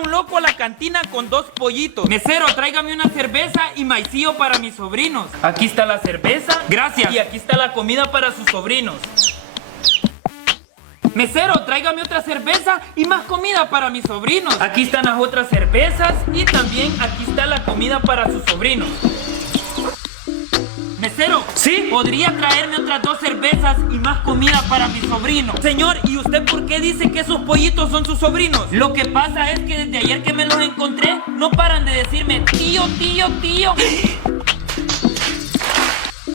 un loco a la cantina con 2 pollitos. Mesero, tráigame una cerveza y maicillo para mis sobrinos. Aquí está la cerveza, gracias. Y aquí está la comida para sus sobrinos. Mesero, tráigame otra cerveza y más comida para mis sobrinos. Aquí están las otras cervezas y también aquí está la comida para sus sobrinos. Mesero, ¿sí? ¿Podría traerme otras 2 cervezas y más comida para mis sobrinos? Señor, ¿y usted por qué dice que esos pollitos son sus sobrinos? Lo que pasa es que desde ayer que me los encontré, no paran de decirme tío, tío, tío.